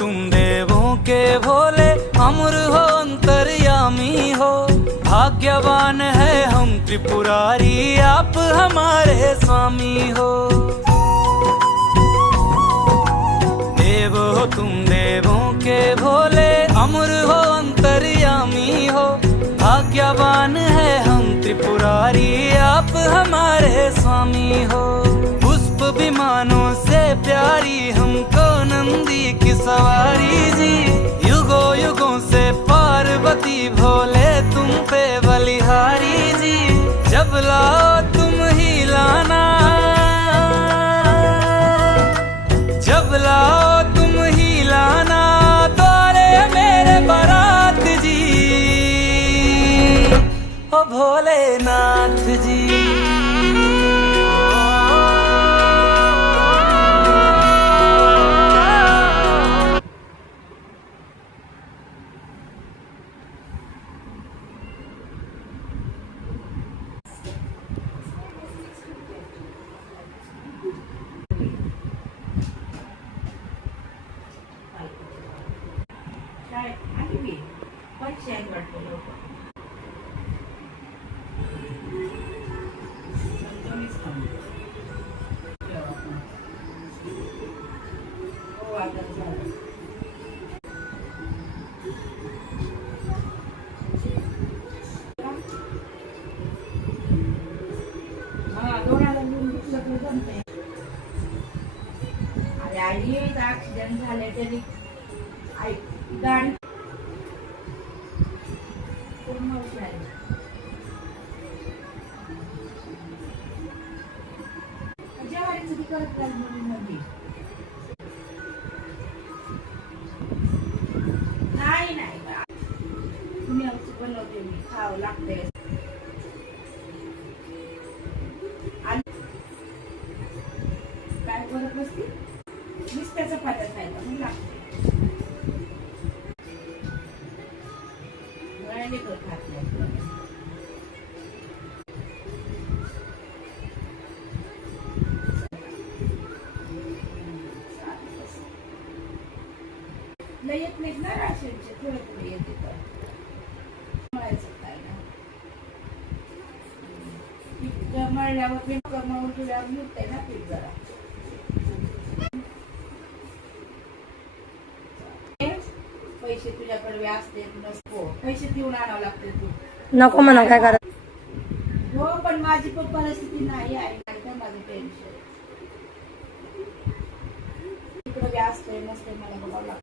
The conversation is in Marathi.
तुम देवों के भोले, अमर हो अंतर्यामी हो। भाग्यवान है हम त्रिपुरारी, आप हमारे स्वामी हो। देव हो तुम देवों के भोले, अमर हो अंतर्यामी हो। भाग्यवान है हम त्रिपुरारी, आप हमारे स्वामी हो। पुष्प विमानों से प्यारी हमको नंदी की सवारी जी। युगों युगों से पार्वती भोले तुम पे बलिहारी जी। जब लाओ तुम ही लाना, जब लाओ तुम ही लाना, द्वारे मेरे बारात जी। ओ भोलेनाथ जी। काय आणि मी पण शेण वाटतो लोक समजूनच खाऊ हो आता झालं दोनाला घेऊन सगळं जमतंय. अरे आई ऍक्सिडेंट झाले तरी आई गाडी पूर्ण उचलायला जेवायचं ती करत राहील मुलीमध्ये. नाही नाही तुम्ही आमची बनवते मी खावं लागते. काय करत बसती नुसत्याचा पात्या खायला मग लागते. येत नाहीत ना राशनचे थोडे थोडे येते तर मळायचं काय ना मळल्यावर पीठ कमावून तुझ्यावर निघतंय ना पीठ जरा. पैसे तुझ्याकडे व्याज देत नसतो, पैसे देऊन आणावं लागते. तू नको म्हणा काय करा. हो पण माझी पण परिस्थिती नाही आहे का माझं टेन्शन. इकडे व्याज नसते मला बघावं लागतं.